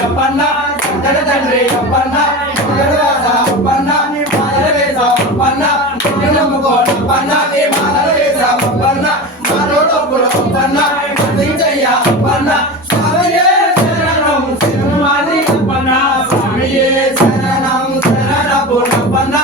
అప్పన్న సంకట తండ్రి అప్పన్న మంగళవాస అప్పన్న నీ మాలల వేస అప్పన్న నమ్ముకో అప్పన్న నీ మాలల వేస అప్పన్న మాలో డబ్బులు అప్పన్న బంధించయ్య అప్పన్న స్వామియే శరణం శరణమాది అప్పన్న స్వామియే శరణం శరణపు అప్పన్న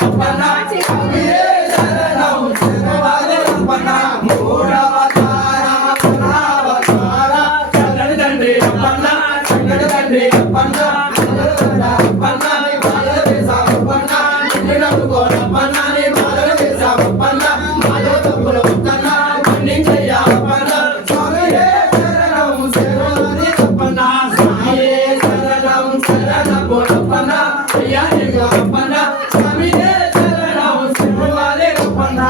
అప్పన్న స్వామియే శరణం శరణమాది అప్పన్న మూడవతార పునరావతార చల్లని తండ్రి అప్పన్న సంకట తండ్రి అప్పన్న అప్పన్న నీ మాలల వేస అప్పన్న నిన్ను నమ్ముకో అప్పన్న నీ మాలల వేస అప్పన్న మాలో డబ్బులు అప్పన్న బంధించయ్య అప్పన్న స్వామియే శరణం శరణమాది అప్పన్న స్వామియే శరణం శరణపు అప్పన్న అయ్యా అప్పన్న స్వామియే శరణం శరణమాది అప్పన్న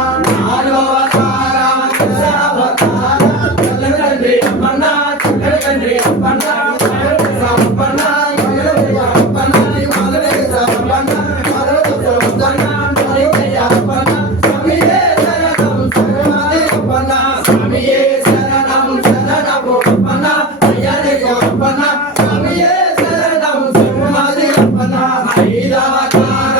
నాలుగవతార దశావతార చల్లని తండ్రి అప్పన్న చక్కటి తండ్రి అప్పన్న అప్పన్న అప్పన్న నీ మాలల వేస అప్పన్న మాలో డబ్బులు అప్పన్న బంధించయ్య అప్పన్న స్వామియే శరణం శరణమాది అప్పన్న స్వామియే శరణం శరణపు అప్పన్న అయ్యా అప్పన్న స్వామియే శరణం శరణమాది అప్పన్న ఐదవతార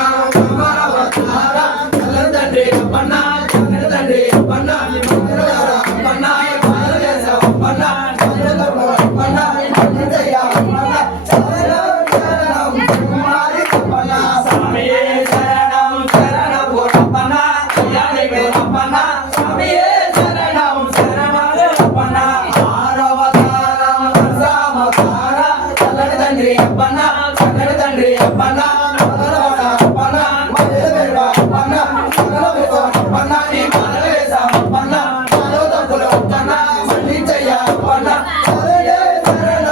నవవతార చల్లని తండ్రి అప్పన్న చక్కటి తండ్రి అప్పన్న మంగళవార అప్పన్న మాలల వేస అప్పన్న మాలో డబ్బులు అప్పన్న బంధించయ్య అప్పన్న శరణం శరణమాది అప్పన్న స్వామియే శరణం శరణపు అప్పన్న అయ్యా అప్పన్న స్వామియే శరణం శరణమాది అప్పన్న ఆరవతార దశావతార చల్లని తండ్రి అప్పన్న చక్కటి తండ్రి అప్పన్న మంగళవార అప్పన్న మల్లెవేడ అప్పన్న మంగళవేస అప్పన్న నీ మాలల వేస అప్పన్న మాలో డబ్బులు అప్పన్న బంధించయ్య అప్పన్న స్వామియే శరణం